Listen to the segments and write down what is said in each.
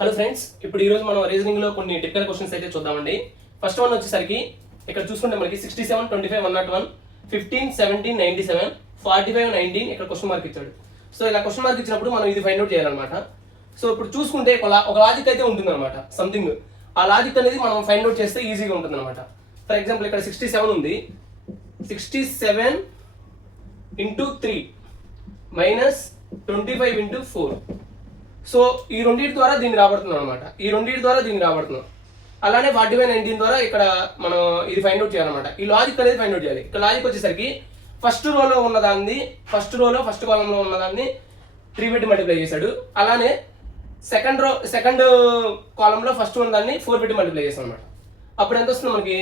Hello friends, ఇప్పుడు ఈ రోజు మనం రీజనింగ్ లో కొన్ని టిపికల్ క్వశ్చన్స్ అయితే చూద్దామండి. ఫస్ట్ వన్ వచ్చేసరికి ఇక్కడ చూసుకుంటే మనకి 67, 25, 101, 15, 17, 97, 45, 19 ఇక్కడ క్వశ్చన్ మార్క్ ఇచ్చాడు. సో ఇలా క్వశ్చన్ మార్క్ ఇచ్చినప్పుడు మనం ఇది ఫైండ్ అవుట్ చేయాలన్నమాట. సో ఇప్పుడు చూసుకుంటే ఒక లాజిక్ అయితే ఉంటుంది అనమాట. సంథింగ్ ఆ లాజిక్ అనేది మనం ఫైండ్ అవుట్ చేస్తే ఈజీగా ఉంటుంది అనమాట. ఫర్ ఎగ్జాంపుల్ ఇక్కడ 67 ఉంది. 67 ఇంటూ 3 మైనస్ 25 ఇంటూ 4. సో ఈ రెండింటి ద్వారా దీన్ని రాబడుతున్నాం అనమాట. అలానే 45, 19 ద్వారా ఇక్కడ మనం ఇది ఫైండ్ అవుట్ చేయాలన్నమాట. ఈ లాజిక్ అనేది ఫైండ్ అవుట్ చేయాలి. ఇక్కడ లాజిక్ వచ్చేసరికి ఫస్ట్ రోలో ఉన్నదాన్ని ఫస్ట్ కాలంలో ఉన్నదాన్ని 3 పెట్టి మల్టిప్లై చేశాడు. అలానే సెకండ్ కాలంలో ఫస్ట్ ఉన్నదాన్ని 4 పెట్టి మల్టిప్లై చేశాం అనమాట. అప్పుడు ఎంత వస్తుంది మనకి?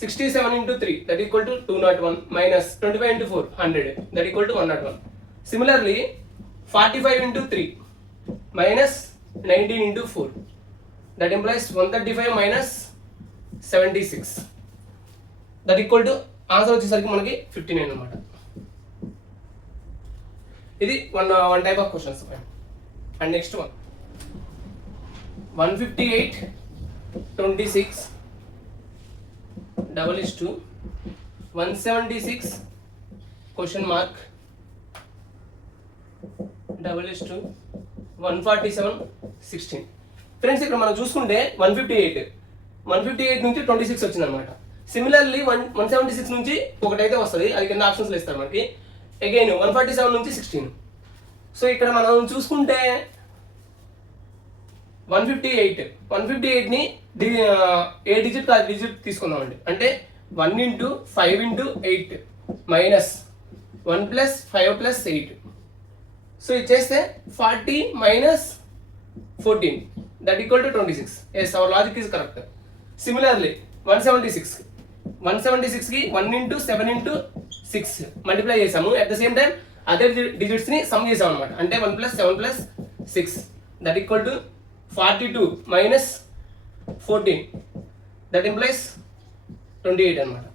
67 into 3 that equal to 201 minus 25 into 4 100 that equal to 101. Similarly 45 into 3 minus 19 into 4 that implies 135 minus 76 that equal to answer వచ్చేసరికి మనకి 59 అన్నమాట. ఇది one type of questions. And next one 158 26 176 question mark 147 16. Friends ఇక్కడ మనం చూసుకుంటే 158 నుంచి 26 వచ్చింది అనమాట. సిమిలర్లీ 176 నుంచి ఒకటైతే వస్తుంది, అది కింద ఆప్షన్స్లో ఇస్తారు మనకి. అగైన్ 147 నుంచి 16. సో ఇక్కడ మనం చూసుకుంటే 158ని ఏ డిజిట్ కాదు డిజిట్ తీసుకుందామండి. అంటే 1 into 5 into 8 minus 1 plus 5 plus 8. So ఇది చేస్తే 40 minus 14 that equal to 26. Yes, our logic is correct. Similarly 176కి 1 ఇంటూ 7 ఇంటూ 6 మల్టిప్లై చేసాము. అట్ ద సేమ్ టైం అదే డిజిట్స్ని సమ్ చేసాం అనమాట. అంటే 1 plus 7 plus 6 that equal to 42 minus 14 that implies 28 అనమాట.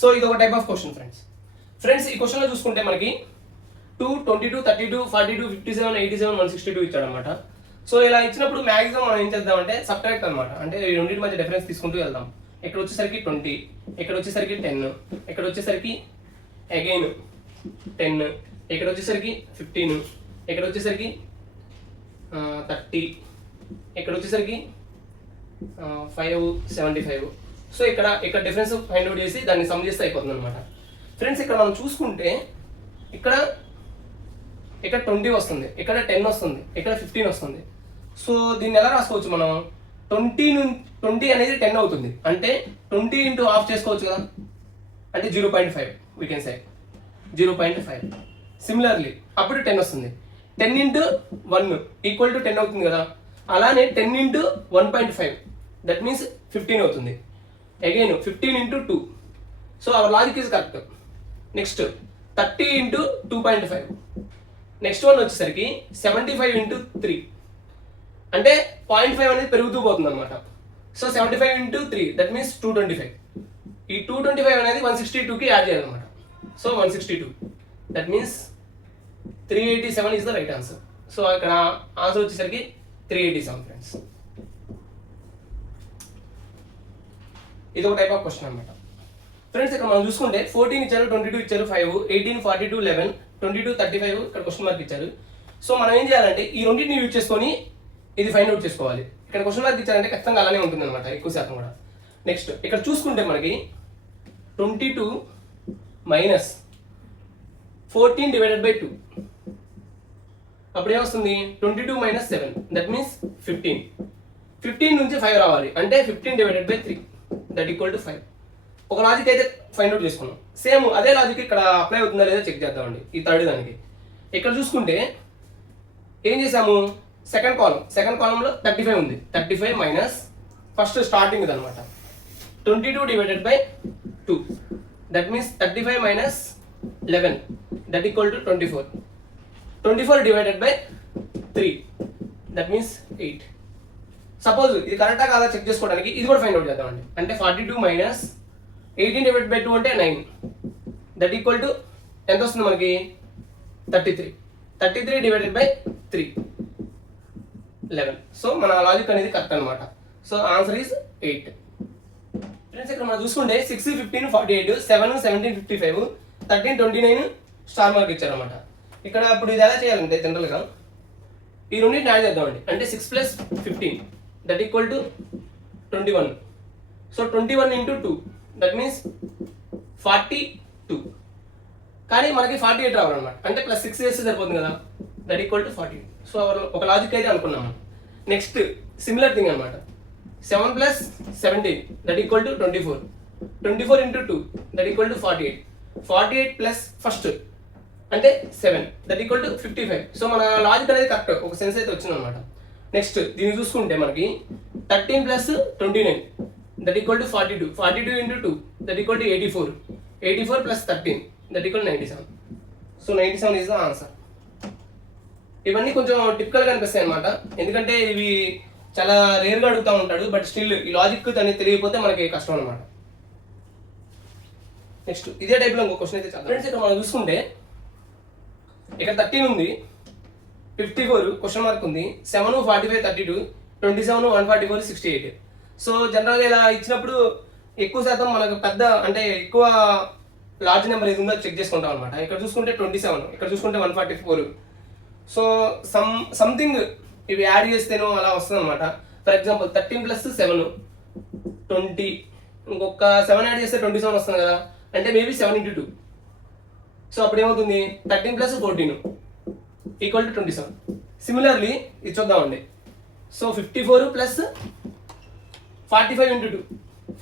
సో ఇది ఒక టైప్ ఆఫ్ క్వశ్చన్ ఫ్రెండ్స్. ఈ క్వశ్చన్లో చూసుకుంటే మనకి 2, 22, 32, 42, 57, 87, 162 ఇచ్చాడు అనమాట. సో ఇలా ఇచ్చినప్పుడు మ్యాక్సిమం మనం ఏం చేద్దామంటే సబ్ట్రాక్ట్ అనమాట. అంటే ఈ రెండింటి మధ్య డిఫరెన్స్ తీసుకుంటూ వెళ్దాం. ఇక్కడ వచ్చేసరికి 20, ఇక్కడ వచ్చేసరికి 10, ఇక్కడ వచ్చేసరికి అగైన్ 10, ఇక్కడ వచ్చేసరికి 15, ఇక్కడ వచ్చేసరికి 30, ఇక్కడ వచ్చేసరికి 575. సో ఇక్కడ డిఫరెన్స్ ఫైండ్ అవుట్ చేసి దాన్ని సమ్ చేస్తే అయిపోతుంది అనమాట. ఫ్రెండ్స్ ఇక్కడ మనం చూసుకుంటే ఇక్కడ 20 వస్తుంది, ఇక్కడ 10 వస్తుంది, ఇక్కడ 15 వస్తుంది. సో దీన్ని ఎలా రాసుకోవచ్చు మనం? 20 అనేది 10 అవుతుంది. అంటే 20 ఇంటూ హాఫ్ చేసుకోవచ్చు కదా. అంటే 0.5 వీ కెన్ సే 0.5. సిమిలర్లీ అప్పుడు 10 వస్తుంది. 10 ఇంటూ 1 ఈక్వల్ టు 10 అవుతుంది కదా. అలానే 10 ఇంటూ 1.5 దట్ మీన్స్ 15 అవుతుంది. Again 15 into 2. So our logic is correct. Next 30 into 2.5. Next one వచ్చేసరికి 75 ఇంటూ 3. అంటే 0.5 అనేది పెరుగుతూ పోతుంది అనమాట. So 75 into 3 that means 225. ఈ 225 అనేది 162కి యాడ్ చేయాలన్నమాట. So 162 that means 387 is the right answer. So ఇక్కడ ఆన్సర్ వచ్చేసరికి 387 ఫ్రెండ్స్. ఇది ఒక టైప్ ఆఫ్ క్వశ్చన్ అనమాట. ఫ్రెండ్స్ ఇక్కడ మనం చూసుకుంటే 14 ఇచ్చారు, 22 ఇచ్చారు, 5, 18, 42, 11, 22, 35 ఇక్కడ క్వశ్చన్ మార్క్ ఇచ్చారు. సో మనం ఏం చేయాలంటే ఈ రెండింటిని యూజ్ చేసుకొని ఇది ఫైండ్ అవుట్ చేసుకోవాలి. ఇక్కడ క్వశ్చన్ మార్క్ ఇచ్చారంటే ఖచ్చితంగా అలానే ఉంటుంది అనమాట, ఎక్కువ శాతం కూడా. నెక్స్ట్ ఇక్కడ చూసుకుంటే మనకి 22 మైనస్ 14 డివైడెడ్ బై 2 అప్పుడు ఏమొస్తుంది? 22 మైనస్ 7 దట్ మీన్స్ 15 నుంచి 5 రావాలి. అంటే 15 divided by 3 that equal to 5. ఒక లాజిక్ అయితే ఫైండ్ అవుట్ చేసుకున్నాం. సేమ్ అదే లాజిక్ ఇక్కడ అప్లై అవుతుందా లేదా చెక్ చేద్దామండి ఈ థర్డ్ దానికి. ఇక్కడ చూసుకుంటే ఏం చేసాము? సెకండ్ కాలంలో 35 ఉంది. 35 మైనస్ ఫస్ట్ స్టార్టింగ్ ఇది అనమాట 22 divided by 2 that means 35 minus 11 that equal to 24. 24 divided by 3 that means 8. Suppose ఇది కరెక్టా కాదా చెక్ చేసుకోవడానికి ఇది కూడా ఫైండ్ అవుట్ చేద్దామండి. అంటే 42 మైనస్ 18 డివైడ్ బై 2 అంటే 9 దట్ ఈక్వల్ టు ఎంత వస్తుంది మనకి? 33 డివైడెడ్ బై 3 11. సో మన లాజిక్ అనేది కరెక్ట్ అనమాట. So answer is 8. ఫ్రెండ్స్ ఇక్కడ మనం చూసుకుంటే 6, 15, 48, 7, 17, 55, 13, 29 స్టార్ మార్క్ ఇచ్చారనమాట. ఇక్కడ ఇప్పుడు ఇది ఎలా చేయాలంటే జనరల్గా ఈ రెండింటిని యాడ్ చేద్దామండి. అంటే 6 + 15 that equal to 21. So 21 × 2 that means 42. కానీ మనకి 48 రావాలన్నమాట. అంటే +6 చేస్తే సరిపోతుంది కదా, దట్ ఈక్వల్ టు 48. సో ఒక లాజిక్ అయితే అనుకున్నాం. నెక్స్ట్ సిమిలర్ థింగ్ అనమాట. 7 + 17 that equal to 24. 24 × 2 that equal to 48. 48 plus first అంటే 7 దట్ ఈక్వల్ టు 55. సో మన లాజిక్ అనేది కరెక్ట్, ఒక సెన్స్ అయితే వచ్చింది అనమాట. నెక్స్ట్ దీన్ని చూసుకుంటే మనకి 13 + 29 that equal to 42. 42 × 2 that equal to 84. 84 + 13 that equal 97. So 97 is the answer. ఇవన్నీ కొంచెం టిపికల్గా అనిపిస్తాయి అనమాట, ఎందుకంటే ఇవి చాలా రేర్గా అడుగుతూ ఉంటాడు. బట్ స్టిల్ ఈ లాజిక్ అనేది తెలియకపోతే మనకి కష్టం అనమాట. నెక్స్ట్ ఇదే టైప్లో ఇంకో క్వశ్చన్ అయితే చాలా ఫ్రెండ్స్ ఇక్కడ మనం చూసుకుంటే ఇక్కడ 13 ఉంది, 54 క్వశ్చన్ మార్క్ ఉంది, 7, 45, 32, 27, 144, 68. సో జనరల్గా ఇలా ఇచ్చినప్పుడు ఎక్కువ శాతం మనకు పెద్ద అంటే ఎక్కువ లార్జ్ నెంబర్ ఏది ఉందో చెక్ చేసుకుంటాం అనమాట. ఇక్కడ చూసుకుంటే 27, ఇక్కడ చూసుకుంటే 144. సో సంథింగ్ ఇవి యాడ్ చేస్తేనో అలా వస్తుంది అనమాట. ఫర్ ఎగ్జాంపుల్ 13 + 7 20, ఇంకొక 7 యాడ్ చేస్తే 27 వస్తుంది కదా, అంటే మేబీ 7 × 2. సో అప్పుడు ఏమవుతుంది 13 + 14 ఈక్వల్ టు 27. సిమిలర్లీ ఇది చూద్దామండి. సో 54 + 45 × 2,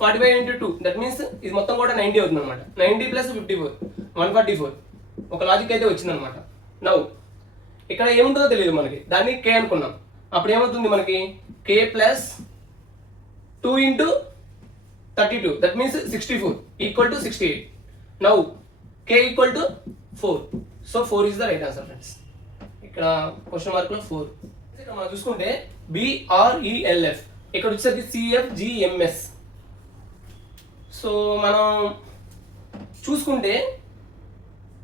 45 × 2 దట్ మీన్స్ ఇది మొత్తం కూడా 90 అవుతుంది అనమాట. 90 + 54 144. ఒక లాజిక్ అయితే వచ్చిందనమాట. నౌ ఇక్కడ ఏముంటుందో తెలియదు మనకి, దాన్ని K అనుకున్నాం. అప్పుడు ఏమవుతుంది మనకి K + 2 × 32 that means 64 equal to 68. Now K equal to 4. So 4 is the right answer friends. ఇక్కడ క్వశ్చన్ మార్క్లో 4. ఇక్కడ మనం చూసుకుంటే BRELF, ఇక్కడ వచ్చేసరికి CFGMS. సో మనం చూసుకుంటే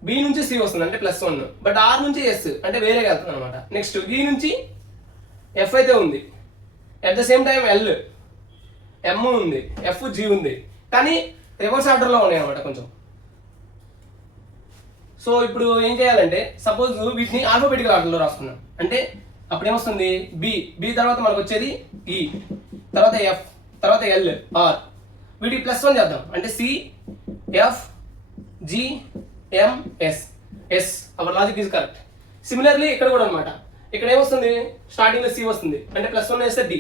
B నుంచి C వస్తుంది అంటే +1, బట్ R నుంచి S అంటే వేరేగా వెళ్తుంది అనమాట. నెక్స్ట్ E నుంచి F అయితే ఉంది, at the same time L M ఉంది, F G ఉంది, కానీ రివర్స్ ఆర్డర్లో ఉన్నాయి అనమాట కొంచెం. సో ఇప్పుడు ఏం చేయాలంటే సపోజ్ వీటిని ఆల్ఫాబెటికల్ ఆర్డర్లో రాసుకున్నాం అంటే అప్పుడు ఏమొస్తుంది B తర్వాత మనకు వచ్చేది E, తర్వాత F, తర్వాత L, R. వీటికి +1 చేద్దాం అంటే C F G M S. Yes our logic is correct. Similarly ఇక్కడ కూడా అనమాట. ఇక్కడ ఏమొస్తుంది స్టార్టింగ్లో C వస్తుంది అంటే +1 వేస్తే D,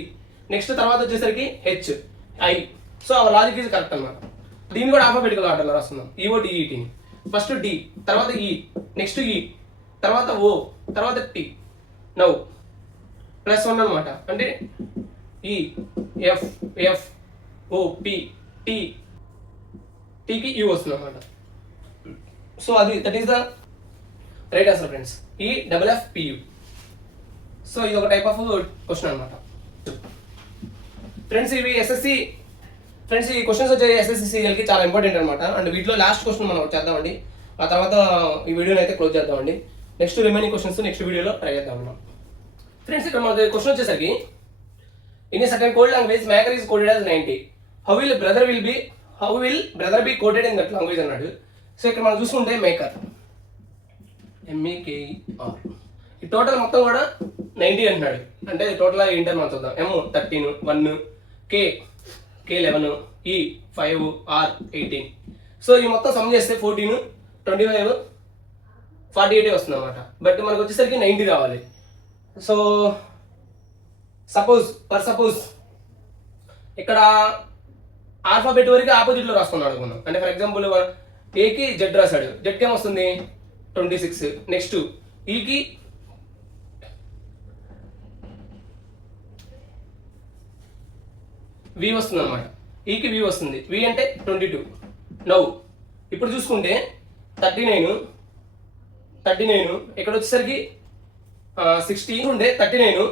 నెక్స్ట్ తర్వాత వచ్చేసరికి H I. So our logic is correct అనమాట. దీన్ని కూడా ఆల్ఫాబెటికల్ ఆర్డర్లో రాస్తున్నాం. EODET. ఫస్ట్ D, తర్వాత E, నెక్స్ట్ E, తర్వాత O, తర్వాత T. నౌ +1 అనమాట అంటే E F F O P T, Tకి U వస్తుంది అనమాట. సో అది that is the right answer friends. EFFPU. So ఇది ఒక టైప్ ఆఫ్ క్వశ్చన్ అనమాట ఫ్రెండ్స్. ఇవి SSC ఫ్రెండ్స్, ఈ క్వశ్చన్స్ వచ్చే SSC సీరియల్కి చాలా ఇంపార్టెంట్ అనమాట. అండ్ వీటిలో లాస్ట్ క్వశ్చన్ మనం చేద్దామండి, ఆ తర్వాత ఈ వీడియోని అయితే క్లోజ్ చేద్దామండి. నెక్స్ట్ రిమైనింగ్ క్వశ్చన్స్ నెక్స్ట్ వీడియోలో ట్రై చేద్దాం మనం. ఫ్రెండ్స్ ఇక్కడ మనకి క్వశ్చన్ వచ్చేసరికి in a certain code language maker is coded as 90. How will brother be coded in that language అన్నాడు. సో ఇక్కడ మనం చూసుకుంటే మేకర్ MEKER, ఈ టోటల్ మొత్తం కూడా 90 అంటున్నాడు. అంటే టోటల్ ఏంటని మనం చూద్దాం. M 13, 1, K 11, E 5, R 18. So ఈ మొత్తం సమ్ చేస్తే 14, 25, 48 వస్తుంది అనమాట. బట్ మనకు వచ్చేసరికి 90 రావాలి. సో సపోజ్ ఇక్కడ ఆల్ఫాబెట్ వరకు ఆపోజిట్లో రాసుకున్నాడు అనుకున్నాం. అంటే ఫర్ ఎగ్జాంపుల్ ఏకి జెడ్ రాశాడు, జెడ్కి ఏమొస్తుంది 26. నెక్స్ట్ ఈకి V వస్తుంది అనమాట, ఈకి V వస్తుంది, V అంటే 22. నౌ ఇప్పుడు చూసుకుంటే 39 ఇక్కడ వచ్చేసరికి 60 ఉండే 39,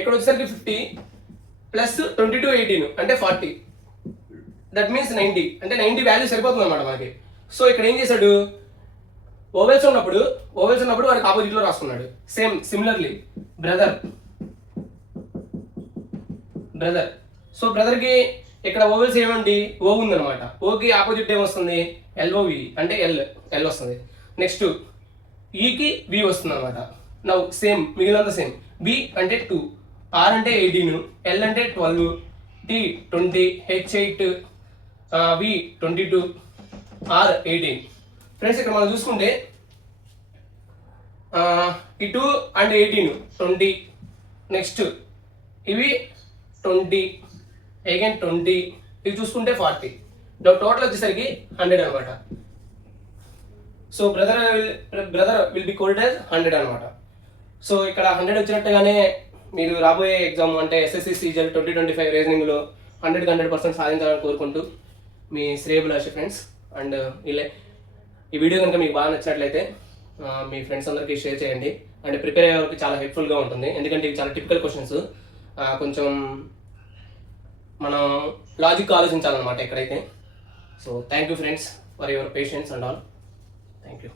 ఇక్కడ వచ్చేసరికి 50 ప్లస్ 22 18 అంటే 40. దట్ మీన్స్ 90 అంటే 90 వాల్యూ సరిపోతుంది అనమాట మనకి. సో ఇక్కడ ఏం చేశాడు, ఓవెల్స్ ఉన్నప్పుడు వాడికి ఆపోజిట్లో రాసుకున్నాడు. Similarly brother brother. సో బ్రదర్కి ఇక్కడ ఓవెల్స్ ఏమండి ఓ ఉందన్నమాట. ఓకి ఆపోజిట్ ఏమొస్తుంది ఎల్ఓవి అంటే ఎల్ వస్తుంది. నెక్స్ట్ ఈకి వి వస్తుంది అనమాట. నవ్వు సేమ్ మిగిలినంత సేమ్. బి అంటే 2, ఆర్ అంటే 18, ఎల్ అంటే 12, T 20, H 8, V 22, R 18. Friends ఇక్కడ మనం చూసుకుంటే ఈ 2 అండ్ 18 20, నెక్స్ట్ ఇవి 20, అగైన్ 20, ఇవి చూసుకుంటే 40. టోటల్ వచ్చేసరికి 100 అనమాట. So brother will be cold as 100 అనమాట. సో ఇక్కడ 100 వచ్చినట్టుగానే మీరు రాబోయే ఎగ్జామ్ అంటే ఎస్ఎస్సి సీజల్ 2025 రీజనింగ్లో 100% సాధించాలని కోరుకుంటూ మీ శ్రేయభిలాషి ఫ్రెండ్స్. అండ్ ఈ వీడియో కనుక మీకు బాగా నచ్చినట్లయితే మీ ఫ్రెండ్స్ అందరికీ షేర్ చేయండి. అండ్ ప్రిపేర్ అయ్యే వరకు చాలా హెల్ప్ఫుల్గా ఉంటుంది. ఎందుకంటే ఇవి చాలా టిపికల్ క్వశ్చన్స్. కొంచెం మనం లాజిక్ ఆలోచించాలన్నమాట ఎక్కడైతే. So thank you friends for your patience and all. Thank you.